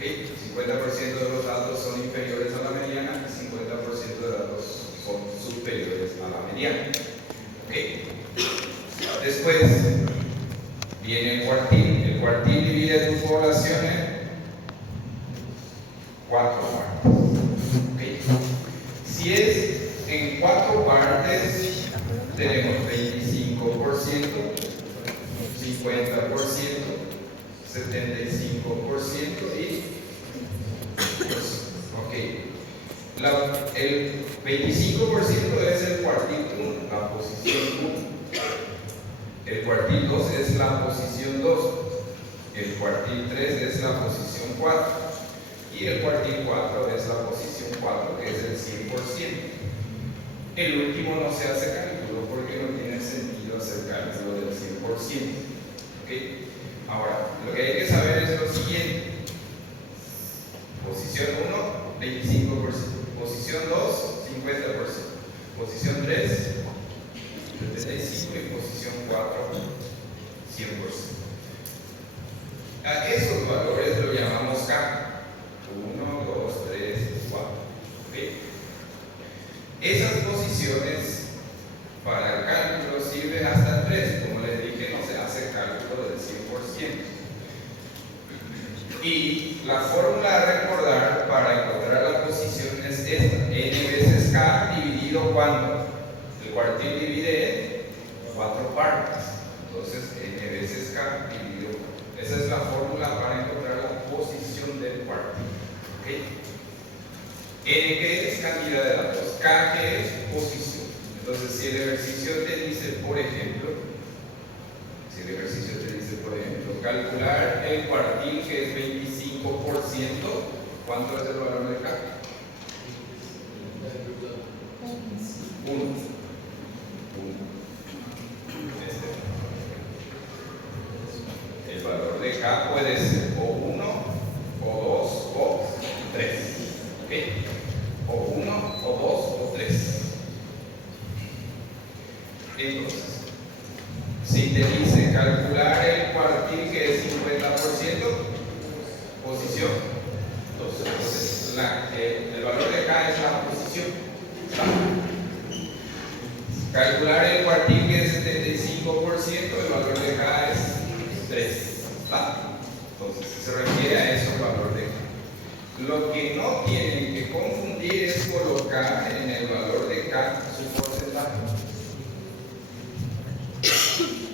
¿Okay? 50% de los datos son inferiores a la mediana y 50% de datos son superiores a la mediana. ¿Okay? Después viene el cuartil. El cuartil divide tu población en 4 partes. ¿Okay? Si es en 4 partes, tenemos 25%, 50%, 75% y ok. El 25% es el cuartil 1, la posición 1. El cuartil 2 es la posición 2. El cuartil 3 es la posición 4. Y el cuartil 4 es la posición 4, que es el 100%. El último no se hace cálculo porque no tiene sentido hacer cálculo del 100%. ¿Okay? Ahora, lo que hay que saber es lo siguiente. Posición 1, 25%. Posición 2, 50%. Posición 3, 75%. Y posición 4, 100%. A esos valores lo llamamos K. 1, 2, 3, 4. ¿Okay? Esas posiciones para el cálculo sirven hasta 3. Como les dije, no se hace cálculo del 100%. Y la fórmula a recordar para encontrar la posición es esta: n veces k dividido ¿cuánto? El cuartil divide en 4 partes. Entonces n veces k dividido 4. Esa es la fórmula para encontrar la posición del cuartil. ¿Okay? N que es cantidad de datos, K que es posición. Entonces, si el ejercicio te dice, por ejemplo, calcular el cuartil que es 25%, ¿cuánto es el valor de K? 1. El valor de K puede ser o 1, o 2, o 3. ¿Okay? O 1, o 2, o 3. Entonces, si te dice calcular el cuartil que es 50%, posición 2. Entonces, el valor de K es la posición. Calcular el cuartil que es 75%, el valor de K es 3. Entonces, se refiere a eso el valor de K. Lo que no tienen que confundir es colocar en el valor de K su porcentaje.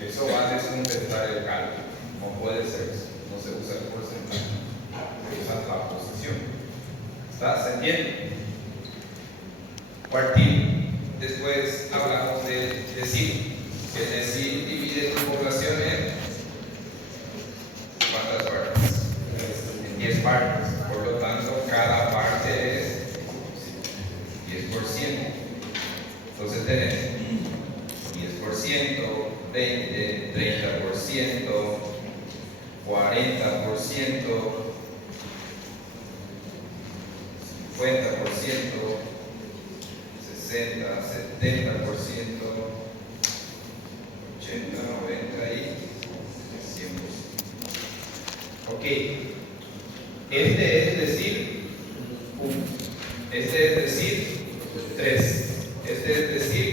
Eso va a descompensar el cálculo. No puede ser eso. No se usa el porcentaje. Se usa la posición. ¿Se entiende? Cuartil. Después hablamos de decil. El decil divide tu población en ¿cuántas partes? En 10 partes. Por lo tanto, cada parte es 10%. Entonces tenés 10%, 20, 30%, 40%, 50%, 60, 70%, 80, 90 y 100%. Ok. Este es decir 1. Este es decir 3. Este es decir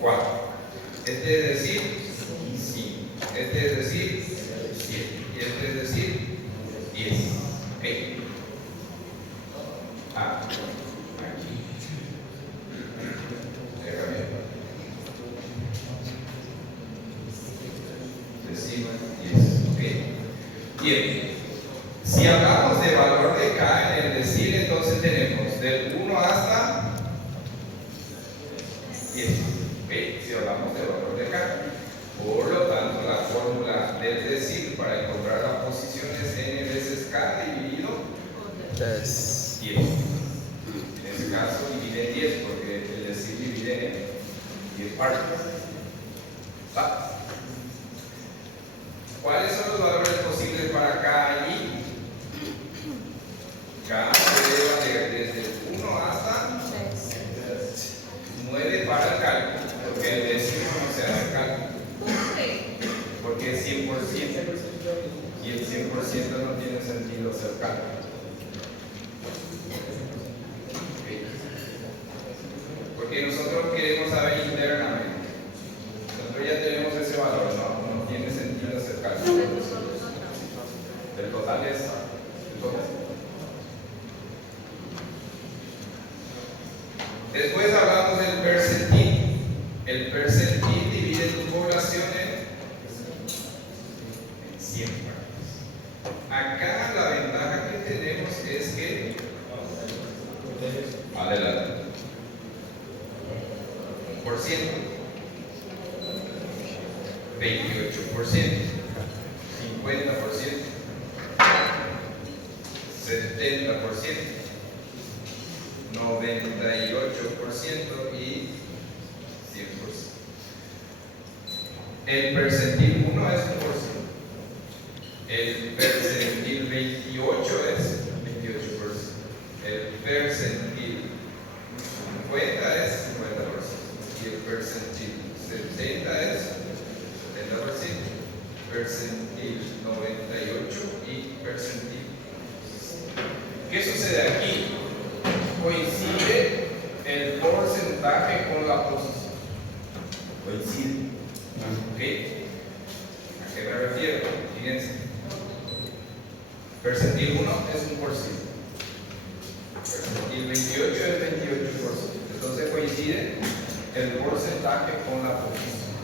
4. Este es decir 5. Este es decir 7. Y este es decir 10. ¿Ok? Aquí. Déjame. Decir 10. ¿Ok? Bien. Si hablamos de valor de K en el decil, entonces tenemos del 1 hasta 10. ¿Okay? Si hablamos de valor de K. Por lo tanto, la fórmula del decil para encontrar la posición es n veces K dividido 10. En este caso divide en 10 porque el decil divide en 10 partes. ¿Va? ¿Cuáles son los valores posibles para K y I? K se debe desde 1 hasta 9 para el cálculo, porque el décimo no se hace cálculo. Porque es 100% y el 100% 100% no tiene sentido hacer cálculo. Porque nosotros queremos saber internamente. Nosotros ya tenemos ese valor, no tiene sentido hacer cálculo. El total es el total. Después hablamos del percentil. El percentil divide tu población en 100 partes. Acá la ventaja que tenemos es que adelante. Por ciento, 28%, 50%, 70%, 98% y 100%. El percentil 1 es 1%. El percentil 28 es 28%. El percentil 50 es 50%. Y el percentil 70 es 70%. Percentil 98 y percentil. ¿Qué sucede aquí? Coincide el porcentaje con la posición. Coincide. ¿Ok? ¿A qué me refiero? Fíjense. Percentil 1 es 1%. Percentil 28 es 28%. Entonces coincide el porcentaje con la posición.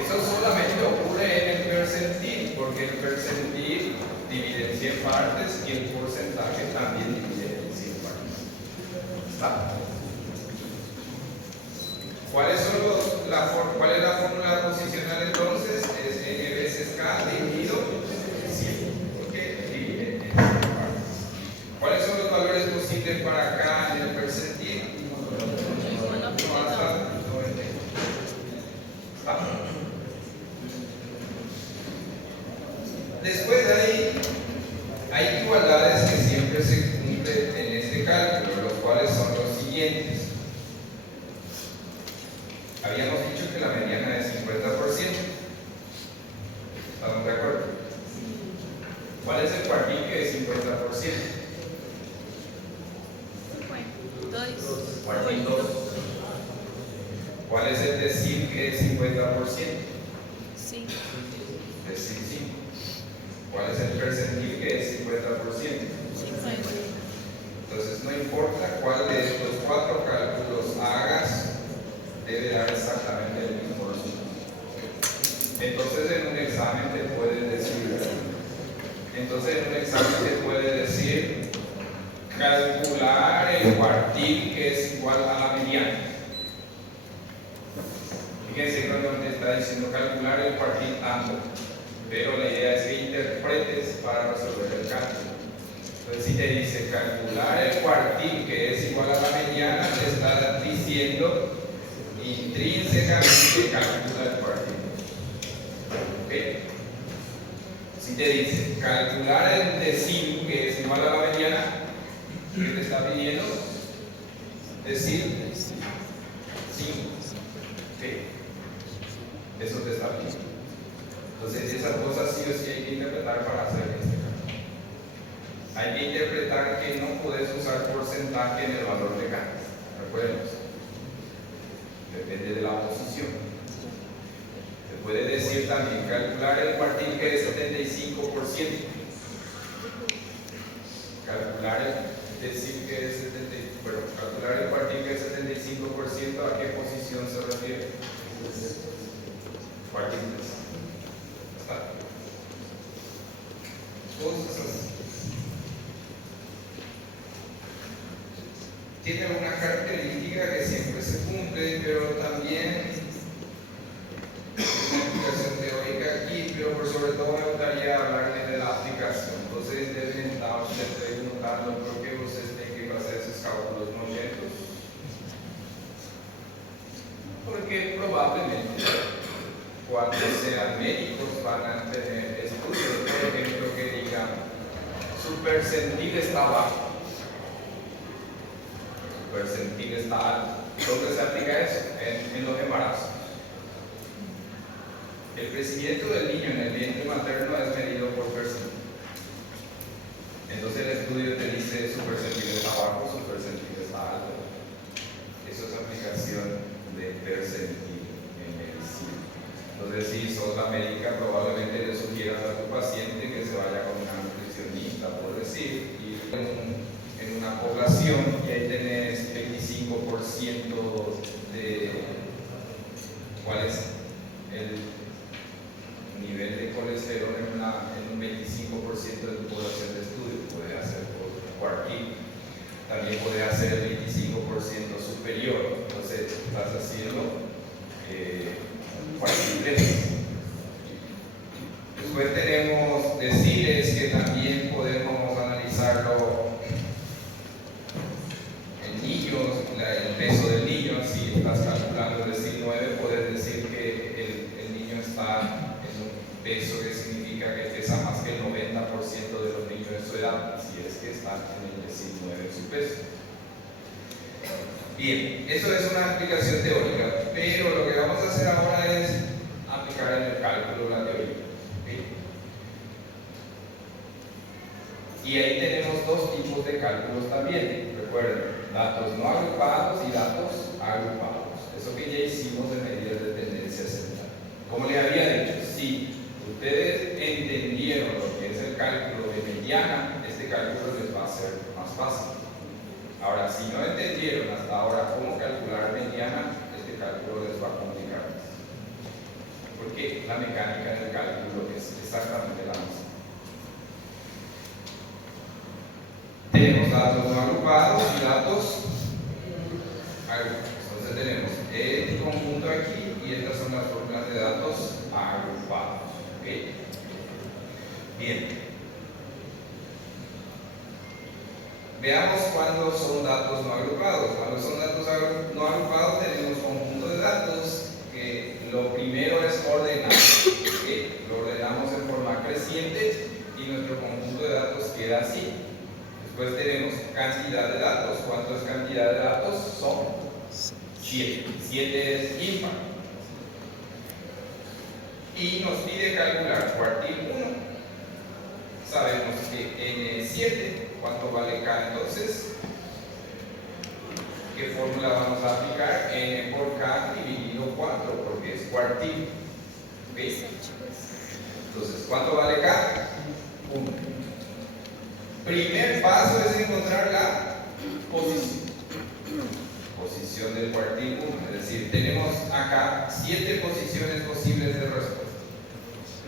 Eso solamente ocurre en el percentil, porque el percentil divide en 100 partes y el porcentaje también divide en 100 partes. ¿Está? ¿Cuál es la fórmula posicional entonces? Es n veces k dividido en 100. Porque divide en 100 partes. ¿Cuáles son los valores posibles para k en el percentil? Después de ahí, hay igualdades que siempre se cumplen en este cálculo, los cuales son los siguientes. Habíamos dicho que la mediana es 50%. ¿Estamos de acuerdo? ¿Cuál es el cuartil que es 50%? Cuartil 2. ¿Cuál es el decil que es 50%? Sí. Decil 5. ¿Cuál es el percentil que es 50%? 50. Entonces no importa cuál de estos 4 cálculos hagas, debe dar exactamente el mismo resultado. Entonces en un examen te puede decir calcular el cuartil que es igual a la mediana. Fíjense cuando te está diciendo calcular el cuartil tanto, pero la idea es que interpretes para resolver el cálculo. Entonces si te dice calcular el cuartil que es igual a la mediana, te está diciendo intrínsecamente calcula el cuartil. ¿Okay? Si te dice calcular el decil que es igual a la mediana, ¿qué te está pidiendo? Decil 5. ¿Okay? Eso te está pidiendo. Entonces esas cosas sí o sí hay que interpretar para hacer este cálculo. Hay que interpretar que no puedes usar porcentaje en el valor de K. Recuerden. Depende de la posición. Se puede decir también calcular el cuartil que es 75%. Calcular el cuartil que es 75%, ¿a qué posición se refiere? Cuartil 3. ¿Está? Cosas así. Tiene una característica que siempre se cumple, pero también una explicación teórica aquí, pero por sobre todo me gustaría hablarles de la aplicación. Entonces deben estar preguntando por qué ustedes tienen que hacer esos cálculos molletos. Porque probablemente cuando sean médicos van a tener estudios, por ejemplo, que digan su percentil está bajo. Percentil está alto. ¿Dónde se aplica eso? En los embarazos. El crecimiento del niño en el vientre materno es medido por percentil. 25% de tu población de estudio, puedes hacer por cuartil. También puedes hacer el 25% superior, entonces estás haciendo cuartil 3. Después tenemos deciles, que también podemos analizarlo en niños, el peso del niño. Si estás calculando el decil 9, puedes decir que el niño está en un peso que significa que pesa más que el 90% de los niños de su edad, si es que están en el decil 9 en su peso. Bien, eso es una explicación teórica, pero lo que vamos a hacer ahora es aplicar en el cálculo la teoría. Y ahí tenemos dos tipos de cálculos también. Recuerden, datos no agrupados y datos agrupados. Eso que ya hicimos en medidas de tendencia central. Como les había dicho, si ustedes entendieron lo que es el cálculo de mediana, este cálculo les va a ser más fácil. Ahora, si no entendieron hasta ahora cómo calcular mediana, este cálculo les va a complicar más. Porque la mecánica del cálculo es exactamente la misma. Tenemos datos no agrupados y datos agrupados. Entonces tenemos el conjunto aquí y estas son las fórmulas de datos agrupados. ¿Okay? Bien. Veamos cuándo son datos no agrupados. Cuando son datos no agrupados tenemos conjunto de datos que lo primero es ordenar. ¿Okay? Lo ordenamos en forma creciente y nuestro conjunto de datos queda así. Después tenemos cantidad de datos. ¿Cuánto es cantidad de datos? Son 7. 7 es impar. Y nos pide calcular cuartil 1. Sabemos que N7, ¿cuánto vale K? Entonces, ¿qué fórmula vamos a aplicar? N por K dividido 4, porque es cuartil. ¿Ves? Entonces, ¿cuánto vale K? 1. Primer paso es encontrar la posición del cuartil 1, es decir, tenemos acá 7 posiciones posibles de respuesta.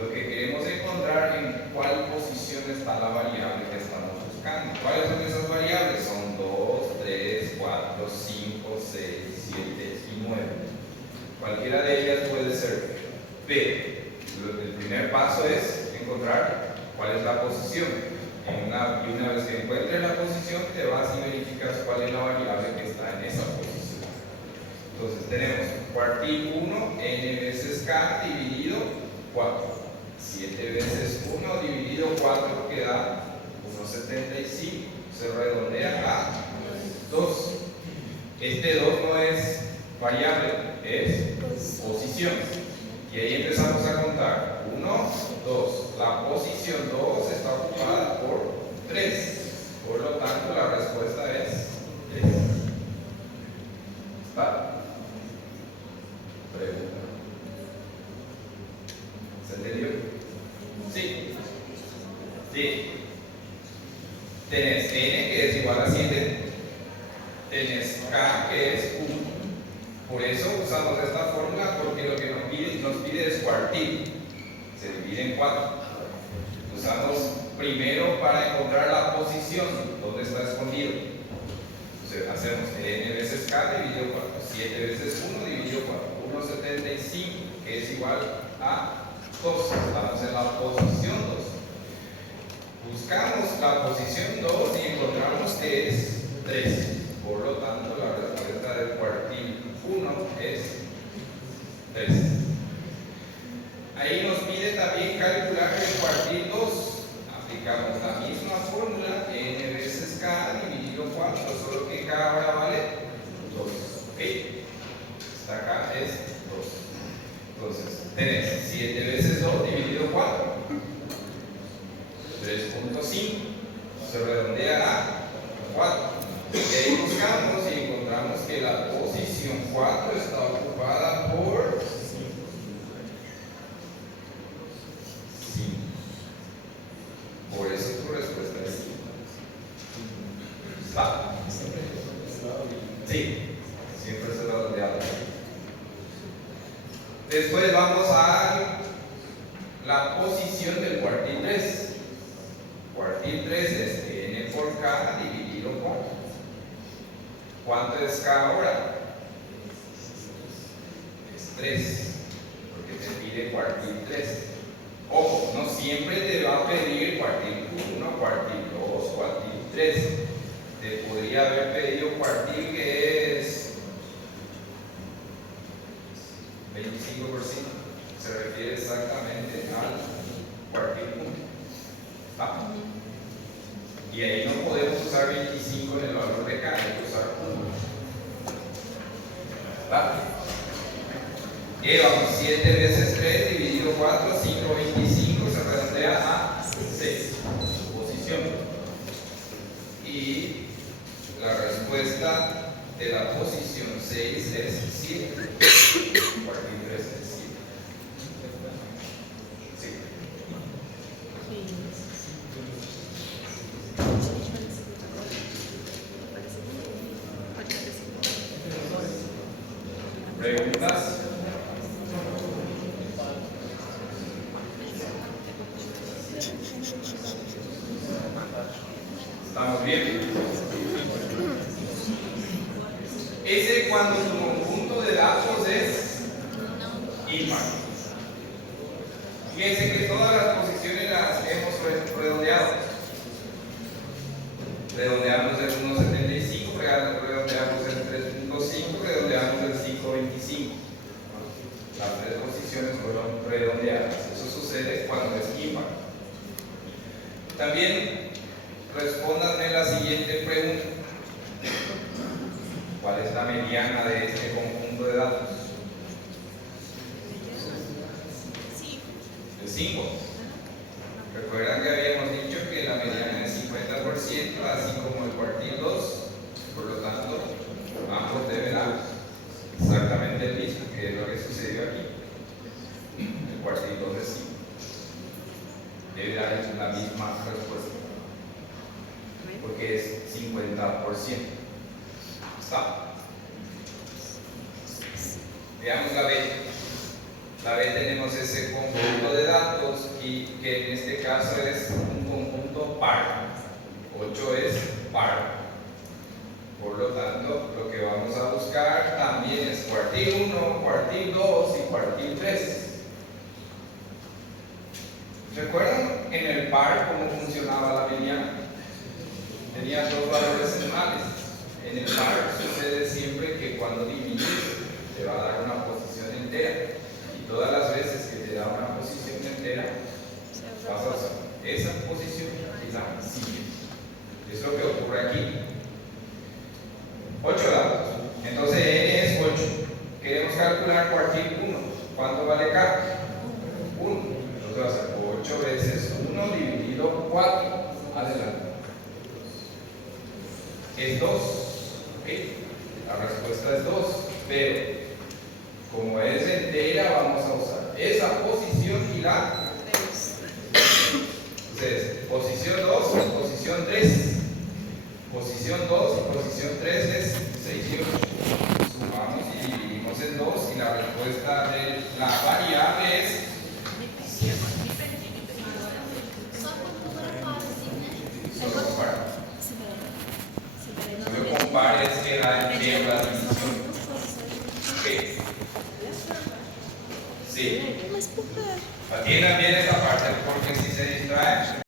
Lo que queremos encontrar en cuál posición está la variable que estamos buscando. ¿Cuáles son esas variables? Son 2, 3, 4, 5, 6, 7 y 9. Cualquiera de ellas puede ser. Pero el primer paso es encontrar cuál es la posición. Y una vez que encuentres la posición, te vas y verificas cuál es la variable que está en esa posición. Entonces tenemos cuartil 1, n veces k dividido 4. 7 veces 1 dividido 4 queda 1,75. Se redondea a 2. Este 2 no es variable, es posición. Y ahí empezamos a contar. 1, 2. La posición 2 está ocupada por 3. Por lo tanto, la respuesta es 3. ¿Está? Pregunta. ¿Se entendió? Sí. Sí. Tenés n, que es igual a 7. Tenés k, que es 1. Por eso usamos esta fórmula, porque lo que nos pide es cuartil. Se divide en 4. Usamos primero para encontrar la posición donde está escondido. Entonces hacemos n veces k dividido 4. 7 veces 1 dividido 4. 1,75, que es igual a 2. Estamos en la posición 2. Buscamos la posición 2 y encontramos que es 3. Por lo tanto, la respuesta del cuartil 1 es 3. Ahí nos pide también calcular el cuartil 2. Aplicamos la misma fórmula, n veces k dividido 4, solo que k ahora vale 2. ¿Ok? Esta acá es 2. Entonces, tenés 7 veces 2 dividido 4. 3.5. Se redondea a 4. Y ahí buscamos y encontramos que la posición 4 está ocupada por 5. Por eso tu respuesta es 5. ¿Está? Sí, siempre se redondea. Después vamos a la posición del cuartil 3. Cuartil 3 es n por k dividido 4. ¿Cuánto es k ahora? Es 3, porque te pide cuartil 3. Ojo, no siempre te va a pedir cuartil 1, cuartil 2, cuartil 3. Te podría haber pedido cuartil que es 25%. Se refiere exactamente al cuartil punto. ¿Está? Y ahí no podemos usar 25 en el valor de k, hay que usar 1. ¿Está? Y vamos, 7 veces 3 dividido 4, 5, 25, se redondea a 6. Posición. Y la respuesta de la posición 6 es 7. Cuartil 3 es 7. Sí. ¿Preguntas? ¿Estamos bien? Ese cuando tu conjunto de datos es impar. Fíjense que todas las posiciones las hemos redondeado. Redondeamos el 1.75, redondeamos el 3.5, redondeamos el 5.25. Las tres posiciones fueron redondeadas. Eso sucede cuando es impar. También respóndanme la siguiente pregunta. ¿Cuál es la mediana de este conjunto de datos? El 5. Recuerdan que habíamos dicho que la mediana es 50%, así como el cuartil 2. Por lo tanto, ambos deben dar exactamente el mismo, que es lo que sucedió aquí. El cuartil 2 es 5. Debe dar la misma respuesta, porque es 50%. ¿Está? Veamos la B. La B tenemos ese conjunto de datos y que en este caso es un conjunto par. 8 es par. Por lo tanto, lo que vamos a buscar también es cuartil 1, cuartil 2 y cuartil 3. ¿Recuerdan en el par cómo funcionaba la mediana? Tenía dos valores decimales. En el par sucede siempre que cuando divides te va a dar una posición entera. Y todas las veces que te da una posición entera, vas a usar esa posición y la siguiente. Es lo que ocurre aquí. 8 datos. Entonces n es 8. Queremos calcular cuartil 1. ¿Cuánto vale k? 1. Entonces va a ser 8 veces 1 dividido 4. Adelante. Es 2. ¿Okay? La respuesta es 2. Pero como es entera, vamos a usar esa posición y la 3. Entonces, posición 2 y posición 3. Posición 2 y posición 3 es 6 y 8. Sumamos y dividimos en 2 y la respuesta de la variable es solo par. Solo con pares queda en pie la división. ¿Ok? Sí. Atiendan bien esta parte porque si se distraen